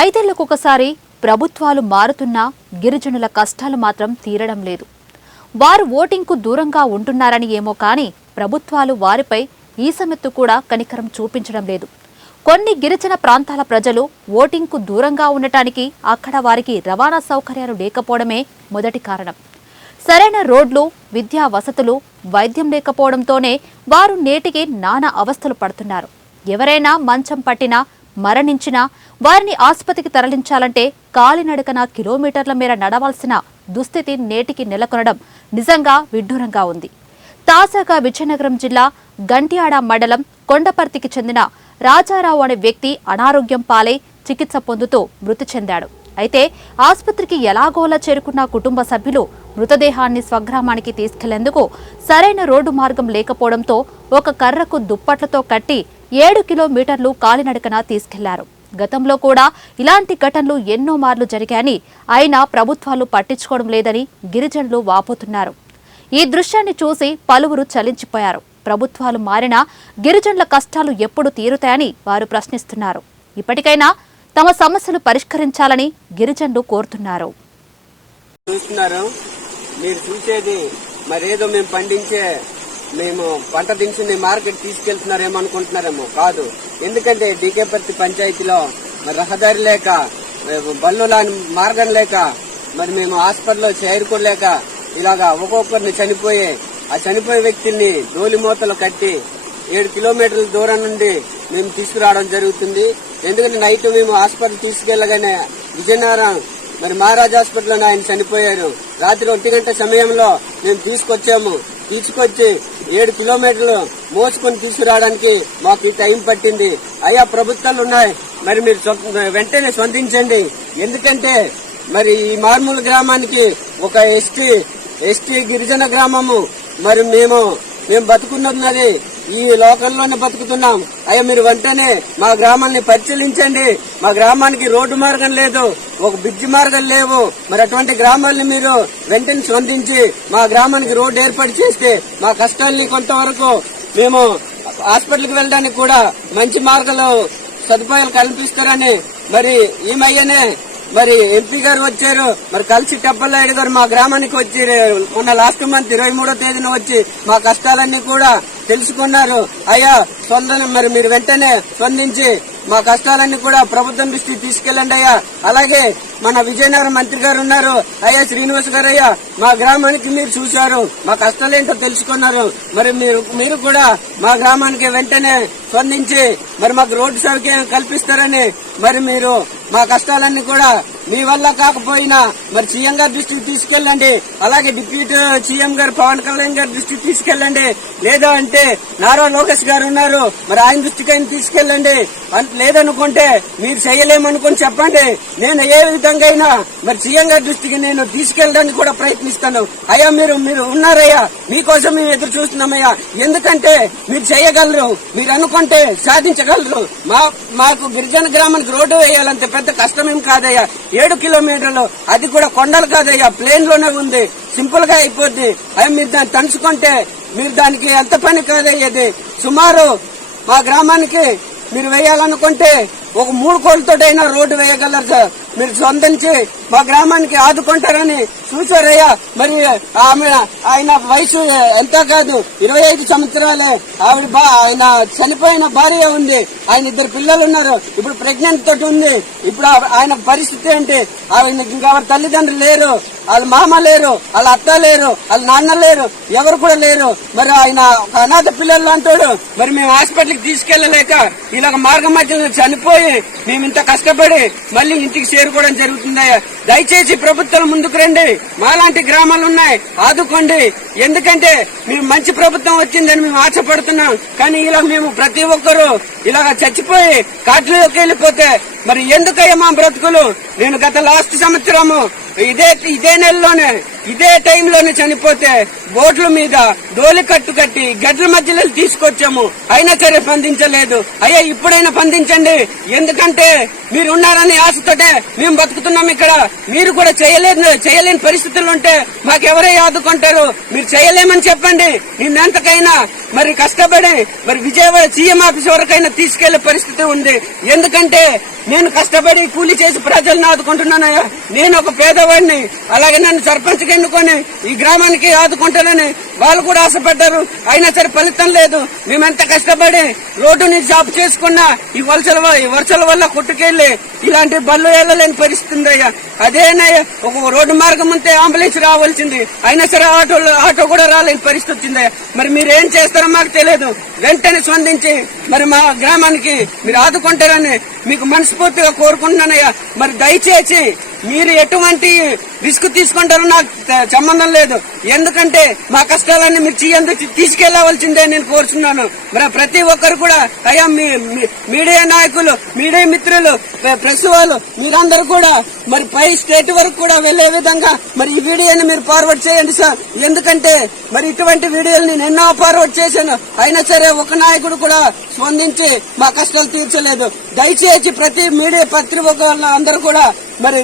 ఐదేళ్లకొకసారి ప్రభుత్వాలు మారుతున్నా గిరిజనుల కష్టాలు మాత్రం తీరడం లేదు. వారు ఓటింగ్కు దూరంగా ఉంటున్నారని ఏమో కానీ ప్రభుత్వాలు వారిపై ఈసమెత్తు కూడా కనికరం చూపించడం లేదు. కొన్ని గిరిజన ప్రాంతాల ప్రజలు ఓటింగ్కు దూరంగా ఉండటానికి అక్కడ వారికి రవాణా సౌకర్యాలు లేకపోవడమే మొదటి కారణం. సరైన రోడ్లు, విద్యా వసతులు, వైద్యం లేకపోవడంతోనే వారు నేటికి నానా అవస్థలు పడుతున్నారు. ఎవరైనా మంచం పట్టినా, మరణించినా వారిని ఆసుపత్రికి తరలించాలంటే కాలినడకన కిలోమీటర్ల మేర నడవాల్సిన దుస్థితి నేటికి నెలకొనడం నిజంగా విడ్డూరంగా ఉంది. తాజాగా విజయనగరం జిల్లా గంట్యాడ మండలం కొండపర్తికి చెందిన రాజారావు అనే వ్యక్తి అనారోగ్యం పాలై చికిత్స పొందుతూ మృతి చెందాడు. అయితే ఆసుపత్రికి ఎలాగోలా చేరుకున్న కుటుంబ సభ్యులు మృతదేహాన్ని స్వగ్రామానికి తీసుకెళ్లేందుకు సరైన రోడ్డు మార్గం లేకపోవడంతో ఒక కర్రకు దుప్పట్లతో కట్టి 7 కిలోమీటర్లు కాలినడకన తీసుకెళ్లారు. గతంలో కూడా ఇలాంటి ఘటనలు ఎన్నో మార్లు జరిగాయని, అయినా ప్రభుత్వాలు పట్టించుకోవడం లేదని గిరిజనులు వాపోతున్నారు. ఈ దృశ్యాన్ని చూసి పలువురు చలించిపోయారు. ప్రభుత్వాలు మారినా గిరిజనుల కష్టాలు ఎప్పుడు తీరుతాయని వారు ప్రశ్నిస్తున్నారు. ఇప్పటికైనా తమ సమస్యలు పరిష్కరించాలని గిరిజనులు కోరుతున్నారు. మీరు చూసేది మరేదో మేము పండించే మేము పంట దినుసుని మార్కెట్ తీసుకెళ్తున్నారేమో అనుకుంటున్నారేమో, కాదు. ఎందుకంటే డీకేపర్తి పంచాయతీలో మరి రహదారి లేక, బళ్ళు లాని మార్గం లేక, మరి మేము హాస్పిటల్లో చేరుకోలేక ఇలాగా ఒక్కొక్కరిని ఆ చనిపోయే వ్యక్తుల్ని డోలి మూతలు కట్టి 7 కిలోమీటర్ల దూరం నుండి మేము తీసుకురావడం జరుగుతుంది. ఎందుకంటే నైట్ మేము హాస్పిటల్ తీసుకెళ్లగానే విజయనగరం మరి మహారాజ్ హాస్పిటల్లో ఆయన చనిపోయారు. రాత్రి 1 గంట సమయంలో మేము తీసుకొచ్చి 7 కిలోమీటర్లు మోసుకొని తీసుకురావడానికి మాకు ఈ టైం పట్టింది. అయ్యా, ప్రభుత్వాలు ఉన్నాయి, మరి మీరు వెంటనే స్పందించండి. ఎందుకంటే మరి ఈ మార్మూల గ్రామానికి ఒక ఎస్టీ గిరిజన గ్రామము, మరి మేము బతుకున్నది ఈ లోకల్లోనే బతుకుతున్నాం. అయ్యా, మీరు వెంటనే మా గ్రామాన్ని పరిశీలించండి. మా గ్రామానికి రోడ్డు మార్గం లేదు, ఒక బ్రిడ్జి మార్గం లేవు. మరి అటువంటి గ్రామాలని మీరు వెంటనే స్పందించి మా గ్రామానికి రోడ్డు ఏర్పాటు చేస్తే మా కష్టాల్ని కొంతవరకు మేము హాస్పిటల్కి వెళ్ళడానికి కూడా మంచి మార్గాలు సదుపాయాలు కల్పిస్తారని మరి ఈమయ్యనే మరి ఎంపీ గారు వచ్చారు. మరి కలిసి టెప్పలనాయుడు గారు మా గ్రామానికి వచ్చి మొన్న లాస్ట్ మంత్ 23వ తేదీన వచ్చి మా కష్టాలన్నీ కూడా తెలుసుకున్నారు. అయ్యా, మరి మీరు వెంటనే స్పందించి మా కష్టాలన్నీ కూడా ప్రభుత్వం దృష్టికి తీసుకెళ్లండి అయ్యా. అలాగే మన విజయనగరం మంత్రి గారు ఉన్నారు, అయ్యా శ్రీనివాస్ గారు. అయ్యా, మా గ్రామానికి మీరు చూశారు, మా కష్టాలేంటో తెలుసుకున్నారు. మరి మీరు కూడా మా గ్రామానికి వెంటనే స్పందించి మరి మాకు రోడ్డు సౌకర్యం కల్పిస్తారని మరి మీరు మా కష్టాలన్నీ కూడా మీ వల్ల కాకపోయినా మరి సీఎం గారి దృష్టికి తీసుకెళ్లండి. అలాగే డిప్యూటీ సీఎం గారు పవన్ కళ్యాణ్ గారి దృష్టికి తీసుకెళ్లండి. లేదా అంటే నారా లోకేష్ గారు ఉన్నారు, మరి ఆయన దృష్టికి ఆయన తీసుకెళ్లండి. లేదనుకుంటే మీరు చేయలేమనుకుని చెప్పండి. నేను ఏ విధంగా అయినా మరి సీఎం గారి దృష్టికి నేను తీసుకెళ్ళడానికి కూడా ప్రయత్నిస్తాను. అయ్యా, మీరు ఉన్నారయ్యా, మీకోసం మేము ఎదురు చూస్తున్నామయ్యా. ఎందుకంటే మీరు చేయగలరు, మీరు అనుకుంటే సాధించగలరు. మాకు గిరిజన గ్రామానికి రోడ్డు వేయాలంటే పెద్ద కష్టమేం కాదయ్యా. 7 కిలోమీటర్లు, అది కూడా కొండలు కాదయ్యా, ప్లేన్ లోనే ఉంది, సింపుల్ గా అయిపోద్ది. అయ్యా, మీరు దాన్ని తలుచుకుంటే మీరు దానికి ఎంత పని కాదయ్యేది. సుమారు మా గ్రామానికి మీరు వేయాలనుకుంటే ఒక 3 కోట్లతోటైనా రోడ్డు వేయగలరు సార్. మీరు స్పందించి మా గ్రామానికి ఆదుకుంటారని చూసారయ్యా. మరి ఆయన వయసు ఎంత కాదు, 25 సంవత్సరాలే. ఆయన చనిపోయిన భార్య ఉంది, ఆయన 2 పిల్లలు ఉన్నారు, ఇప్పుడు ప్రెగ్నెంట్ తోటి ఉంది. ఇప్పుడు ఆయన పరిస్థితి ఏంటి? ఆయనకి ఇంకా తల్లిదండ్రులు లేరు, వాళ్ళ మామ లేరు, వాళ్ళ అత్త లేరు, వాళ్ళ నాన్న లేరు, ఎవరు కూడా లేరు. మరి ఆయన అనాథ పిల్లలు అంటాడు. మరి మేము హాస్పిటల్కి తీసుకెళ్లలేక ఇలాగ మార్గం మధ్యలో చనిపోయి మేము ఇంత కష్టపడి మళ్ళీ ఇంటికి చేరుకోవడం జరుగుతుందయ్యా. దయచేసి ప్రభుత్వం ముందుకు రండి, మాలాంటి గ్రామాలు ఉన్నాయి, ఆదుకోండి. ఎందుకంటే మేము మంచి ప్రభుత్వం వచ్చిందని మేము ఆశపడుతున్నాం. కానీ ఇలా మేము ప్రతి ఒక్కరూ ఇలాగ చచ్చిపోయి కాట్లలోకి వెళ్లిపోతే మరి ఎందుకయ్యా మా బ్రతుకులు? నేను గత లాస్ట్ సంవత్సరము ఇదే నెలలోనే ఇదే టైంలోనే చనిపోతే బోట్ల మీద డోలి కట్టు కట్టి గడ్ల మధ్యలో తీసుకొచ్చాము, అయినా సరే స్పందించలేదు. అయ్యా ఇప్పుడైనా స్పందించండి, ఎందుకంటే మీరు ఉన్నారని ఆశతోటే మేము బతుకుతున్నాం ఇక్కడ. మీరు కూడా చేయలేని పరిస్థితులు ఉంటే మాకెవరై ఆదుకుంటారు? మీరు చేయలేమని చెప్పండి. నిన్నెంతకైనా మరి కష్టపడి మరి విజయవాడ సీఎం ఆఫీస్ వరకైనా తీసుకెళ్లే పరిస్థితి ఉంది. ఎందుకంటే నేను కష్టపడి కూలి చేసి ప్రజలను ఆదుకుంటున్నానయ్యా. నేను ఒక పేదవాడిని, అలాగే నన్ను సర్పంచ్ ఎన్నుకొని ఈ గ్రామానికి ఆదుకుంటానని వాళ్ళు కూడా ఆశపడ్డారు, అయినా సరే ఫలితం లేదు. మేమెంత కష్టపడి రోడ్డుని జాబ్ చేసుకున్నా ఈ వర్షాల వల్ల కొట్టుకెళ్లి ఇలాంటి బళ్ళు వెళ్ళలేని పరిస్థితి ఉందయ్యా. అదేనయ్యా, ఒక రోడ్డు మార్గం ఉంటే అంబులెన్స్ రావాల్సింది, అయినా సరే ఆటో కూడా రాలేని పరిస్థితి వచ్చిందయ్యా. మరి మీరేం చేస్తారో మాకు తెలియదు. వెంటనే స్పందించి మరి మా గ్రామానికి మీరు ఆదుకుంటారని మీకు మనస్ఫూర్తిగా కోరుకుంటున్నానయ్యా. మరి దయచేసి మీరు ఎటువంటి రిస్క్ తీసుకుంటారో నాకు సంబంధం లేదు, ఎందుకంటే మా కష్టాలన్నీ మీరు తీసుకెళ్లవలసిందే నేను కోరుతున్నాను. మరి ప్రతి ఒక్కరు కూడా అయ్యా మీడియా నాయకులు, మీడియా మిత్రులు, ప్రెస్ వాళ్ళు మీరందరూ కూడా మరి పై స్టేట్ వరకు కూడా వెళ్లే విధంగా మరి ఈ వీడియోని మీరు ఫార్వర్డ్ చేయండి సార్. ఎందుకంటే మరి ఇటువంటి వీడియోలు నేను ఎన్నో ఫార్వర్డ్ చేశాను, అయినా సరే ఒక నాయకుడు కూడా స్పందించి మా కష్టాలు తీర్చలేదు. దయచేసి ప్రతి మీడియా పత్రిక అందరూ కూడా మరి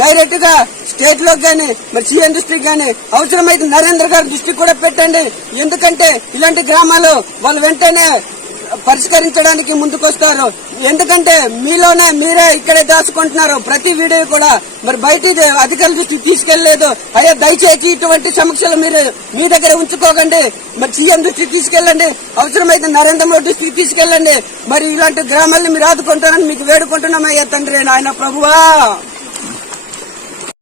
డైరెక్ట్ గా స్టేట్ లో గానీ మరి సీఎం దృష్టికి గానీ అవసరమైతే నరేంద్ర గారి దృష్టికి కూడా పెట్టండి. ఎందుకంటే ఇలాంటి గ్రామాలు వాళ్ళు వెంటనే పరిష్కరించడానికి ముందుకొస్తారు. ఎందుకంటే మీరే ఇక్కడే దాచుకుంటున్నారు. ప్రతి వీడియో కూడా మరి బయట అధికారుల దృష్టికి తీసుకెళ్లలేదు. అయ్యా దయచేసి ఇటువంటి సమస్యలు మీరు మీ దగ్గర ఉంచుకోకండి, మరి సీఎం దృష్టికి తీసుకెళ్లండి, అవసరమైతే నరేంద్ర మోడీ దృష్టికి తీసుకెళ్లండి. మరి ఇలాంటి గ్రామాలను మీరు ఆదుకుంటారని మీకు వేడుకుంటున్నాం అయ్యా తండ్రి నాయన ప్రభువా.